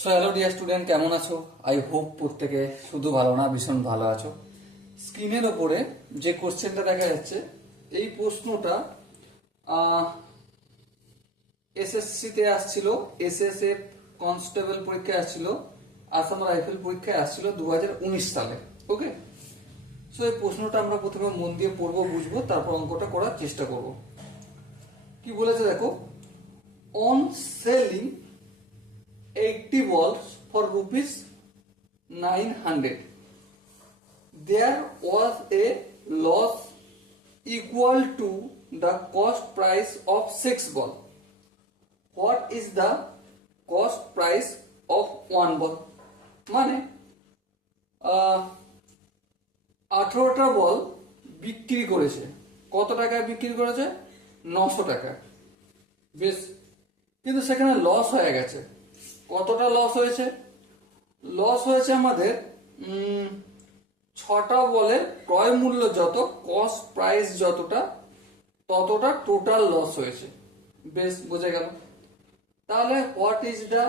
So hello dear student, কেমন আছো? I hope প্রত্যেকে শুধু ভালো না, ভীষণ ভালো আছো। স্ক্রিনের ওপরে যে কোশ্চেনটা দেখা যাচ্ছে, এই প্রশ্নটা এসএসসিতে আসছিল, এসএসএফ কনস্টেবল পরীক্ষায় আসছিল, আসাম রাইফেল পরীক্ষায় আসছিল 2019 সালে। ওকে, সো এই প্রশ্নটা আমরা প্রথমে মন দিয়ে পড়বো, বুঝবো, তারপর অঙ্কটা করার চেষ্টা করব। কি বলেছে দেখো, on selling 80 balls for rupees 900, there was a loss equal to the cost price of 6 ball. What is the cost price of 1 ball? মানে 18টা বল বিক্রি করেছে, কত টাকায় বিক্রি করেছে? 900 টাকায়। বেশ, কিন্তু সেখানে লস হয়ে গেছে। কতটা লস হয়েছে? লস হয়েছে আমাদের 6টা বলের ক্রয় মূল্য যত, কস্ট প্রাইস যতটা, ততটা টোটাল লস হয়েছে। বেশ, বোঝা গেল। তাহলে what is the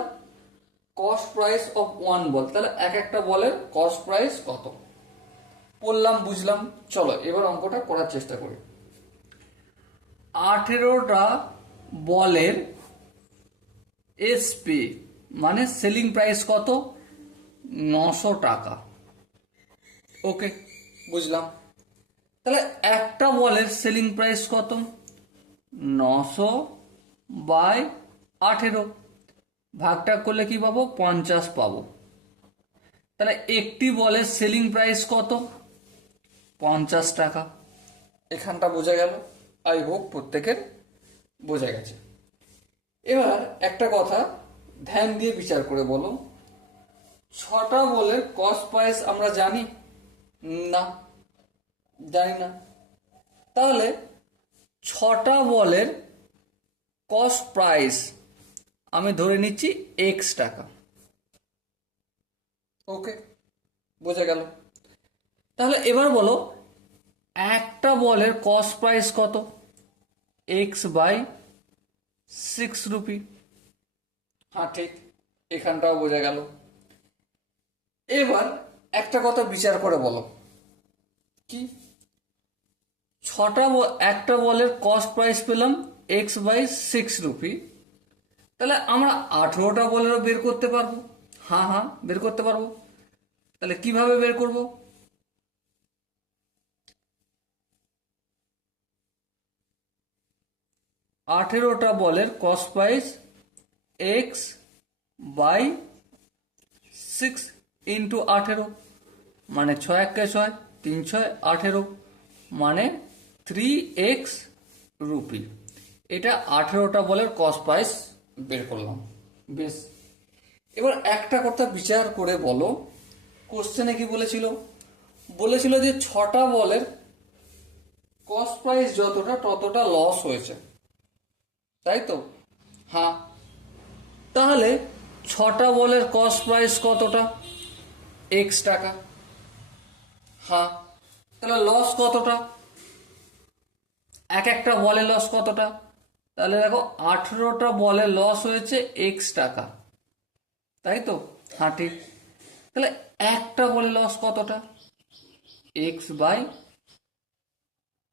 cost price of one বল? তাহলে এক একটা বলের কস্ট প্রাইস কত? বললাম, বুঝলাম। চলো এবার অঙ্কটা করার চেষ্টা করি। 18টা বলের এসপি মানে সেলিং প্রাইস কত? 900 টাকা। ওকে, বুঝলাম। তাহলে একটা বলের সেলিং প্রাইস কত? 900 বাই 18, ভাগটা করলে কি পাবো? 50 পাবো। তাহলে একটি বলের সেলিং প্রাইস কত? 50 টাকা। এখানটা বোঝা গেল। আই হোপ প্রত্যেকের বোঝা গেছে। এবার একটা কথা ধ্যান দিয়ে বিচার করে বলো, 6টা বলের কস্ট প্রাইস আমরা জানি না? জানি না। তাহলে 6টা বলের কস্ট প্রাইস আমি ধরে নিচ্ছি এক্স টাকা। ওকে, বোঝা গেল। তাহলে এবার বলো, একটা বলের কস্ট প্রাইস কত? X by 6 rupee. হ্যাঁ, ঠিক, এখানটাও বোঝা গেল। এবার একটা কথা বিচার করে বলো, কি? একটা বলের কস্ট প্রাইস পেলাম এক্স বাই 6 রুপি। তাহলে আমরা 18টা বলেরও বের করতে পারবো। হ্যাঁ হ্যাঁ, বের করতে পারবো। তাহলে কিভাবে বের করব? 18টা বলের cost price x by 6 into 18, মানে 6 একে 6, 3 6 18, মানে 3x রুপি। এটা 18টা বলের কস্ট প্রাইস বের করলাম। বেশ, এবার একটা কথা বিচার করে বলো, কোশ্চেনে কি বলেছিল? বলেছিল যে 6টা বলের কস্ট প্রাইস যতটা, ততটা লস হয়েছে, তাই তো? হ্যাঁ। তাহলে 6টা বলের কস্ট প্রাইস কতটা? এক্স টাকা। হ্যাঁ, তাহলে লস কতটা? এক একটা বলে লস কতটা? তাহলে দেখো, 18টা বলে লস হয়েছে এক্স টাকা, তাই তো? হ্যাঁ, ঠিক। তাহলে একটা বলে লস কতটা? এক্স বাই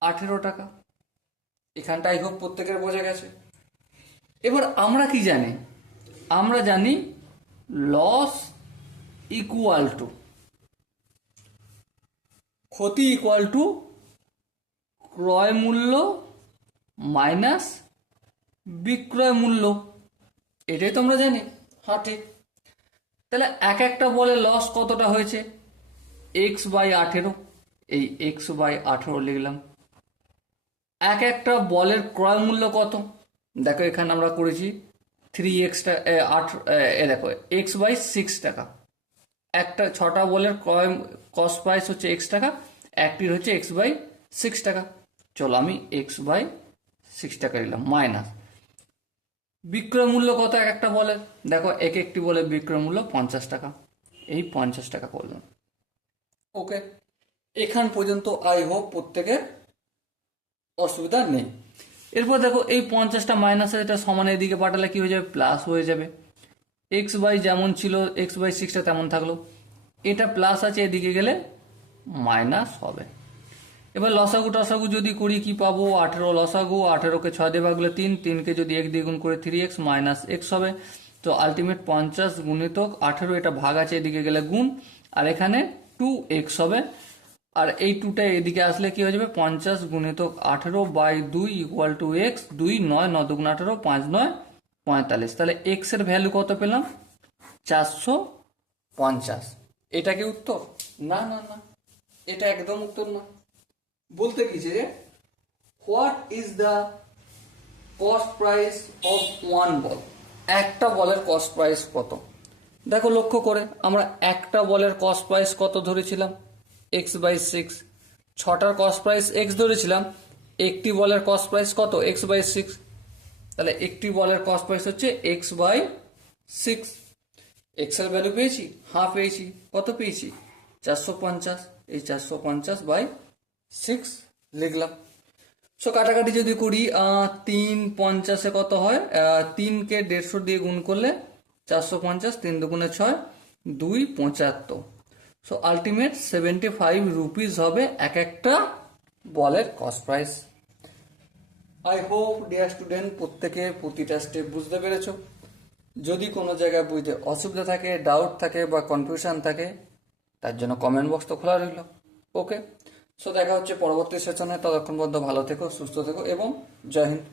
18 টাকা। এখানটাই হোক প্রত্যেকের বোঝা গেছে। এবার আমরা কি জানি? আমরা জানি লস ইকুয়াল টু, ক্ষতি ইকুয়াল টু ক্রয় মূল্য মাইনাস বিক্রয় মূল্য। এটাই তো আমরা জানি। হ্যাঁ, ঠিক। তাহলে এক একটা বলে লস কতটা হয়েছে? X by 18। এই এক্স বাই 18 লিখলাম। এক একটা বলের ক্রয় মূল্য কত? দেখো এখানে আমরা করেছি 3x, দেখো এক্স বাই 6 টাকা। একটা 6টা বলের ক্রয় কস্ট প্রাইস হচ্ছে এক্স টাকা, একটির হচ্ছে এক্স বাই 6 টাকা। চলো আমি এক্স বাই 6 টাকা নিলাম, মাইনাস বিক্রয় মূল্য কত এক একটা বলের? দেখো এক একটি বলে বিক্রয় মূল্য 50 টাকা, এই 50 টাকা করলাম। ওকে, এখান পর্যন্ত আই হোপ প্রত্যেকের অসুবিধা নেই। এরপর দেখো, এই 50টা মাইনাস এটা সমান এদিকে পাঠালে কি হয়ে যাবে? প্লাস হয়ে যাবে। এক্স বাই যেমন ছিল এক্স বাই সিক্সটা তেমন থাকলো, এটা প্লাস আছে এদিকে গেলে মাইনাস হবে। এবার লসাগু টসাগু যদি করি কি পাবো, 18 লসাগু, 18কে 6 দিয়ে ভাগ করলে 3, 3কে যদি 1 দিয়ে গুণ করে 3x মাইনাস এক্স হবে। তো আলটিমেট 50 গুণিতক 18, এটা ভাগ আছে এদিকে গেলে গুণ, আর এখানে 2x হবে। আর এই 2টা এদিকে আসলে কি হয়ে যাবে, 50 গুণিতক 18 বাই 2 ইকুয়াল টু এক্স। 2 9 9 দুগুণ 18, 5 9 45। তাহলে এক্স এর ভ্যালু কত পেলাম, 450। এটা কি উত্তর? না না না, এটা একদম উত্তর না। বলতে কি যে what is the cost price of one বল, একটা বলের কস্ট প্রাইস কত। দেখো লক্ষ্য করে আমরা একটা বলের কস্ট প্রাইস কত ধরেছিলাম, এক্স বাই সিক্স। 6টার কস্ট প্রাইস এক্স ধরেছিলাম, একটি বলের কস্ট প্রাইস কত, এক্স বাই সিক্স। তাহলে একটি বলের কস্ট প্রাইস হচ্ছে এক্স বাই সিক্স। এক্স এর ভ্যালু পেয়েছি, হ্যাঁ পেয়েছি, কত পেয়েছি, 450। এই 450 বাই 6 লিখলাম। সো কাটাকাটি যদি করি, 3 50-এ কত হয়, 3কে 150 দিয়ে গুণ করলে 450, 3 দুগুণে 6, 2 75। সো আলটিমেট 75 রুপিস হবে এক একটা বলের cost price. I hope dear student প্রত্যেকে প্রতিটা স্টেপ বুঝতে পেরেছো। যদি কোনো জায়গায় বুঝতে অসুবিধা থাকে, ডাউট থাকে বা কনফিউশন থাকে, তার জন্য কমেন্ট বক্স তো খোলা রইল। ওকে, সো দেখা হচ্ছে পরবর্তী সেশনে। ততক্ষণ পর্যন্ত ভালো থেকো, সুস্থ থেকো এবং জয় হিন্দ।